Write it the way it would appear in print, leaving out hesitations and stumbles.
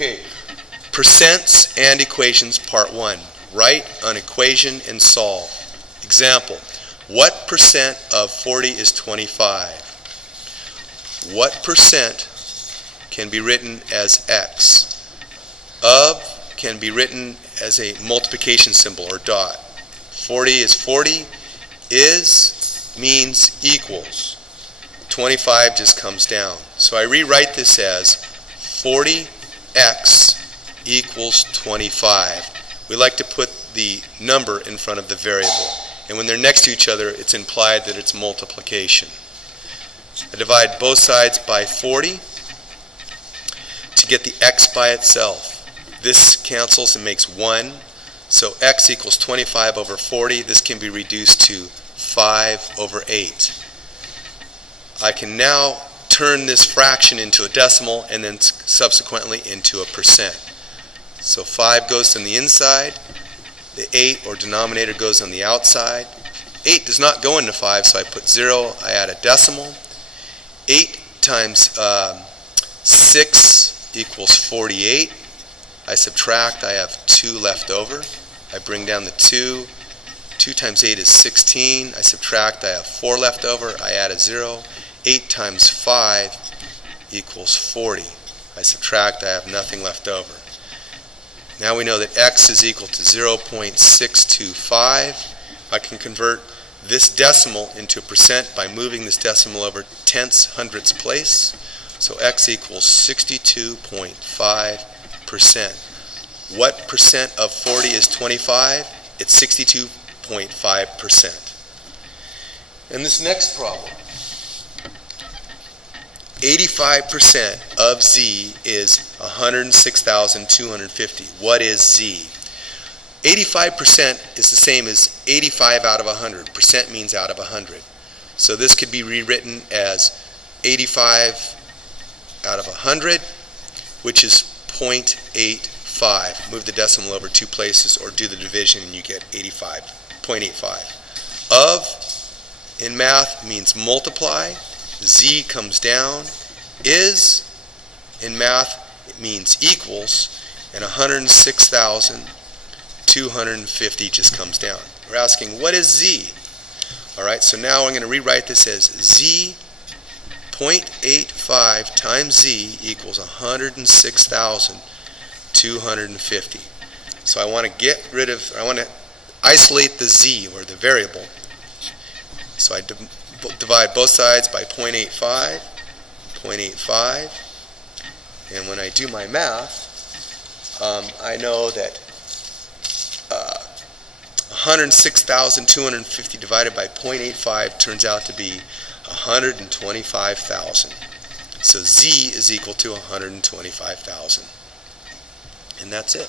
Okay, percents and equations, part 1. Write an equation and solve. Example, what percent of 40 is 25? What percent can be written as x? Of can be written as a multiplication symbol or dot. 40 is 40, is means equals. 25 just comes down. So I rewrite this as 40x equals 25. We like to put the number in front of the variable. And when they're next to each other, it's implied that it's multiplication. I divide both sides by 40 to get the x by itself. This cancels and makes 1. So x equals 25 over 40. This can be reduced to 5 over 8. I can now turn this fraction into a decimal and then subsequently into a percent. So 5 goes on the inside. The 8 or denominator goes on the outside. 8 does not go into 5, so I put 0. I add a decimal. 8 times 6 equals 48. I subtract. I have 2 left over. I bring down the 2. 2 times 8 is 16. I subtract. I have 4 left over. I add a 0. 8 times 5 equals 40. I subtract. I have nothing left over. Now we know that x is equal to 0.625. I can convert this decimal into a percent by moving this decimal over tenths, hundredths place. So x equals 62.5%. What percent of 40 is 25? It's 62.5%. In this next problem, 85% of z is 106,250. What is z? 85% is the same as 85 out of 100. Percent means out of 100. So this could be rewritten as 85 out of 100, which is 0.85. Move the decimal over 2 places or do the division and you get 0.85. Of, in math, means multiply. Z comes down. Is, in math, it means equals, and 106,250 just comes down. We're asking, what is Z? All right, so now I'm going to rewrite this as Z 0.85 times Z equals 106,250. So I want to isolate the Z, or the variable. So I divide both sides by 0.85, and when I do my math, I know that 106,250 divided by 0.85 turns out to be 125,000. So Z is equal to 125,000. And that's it.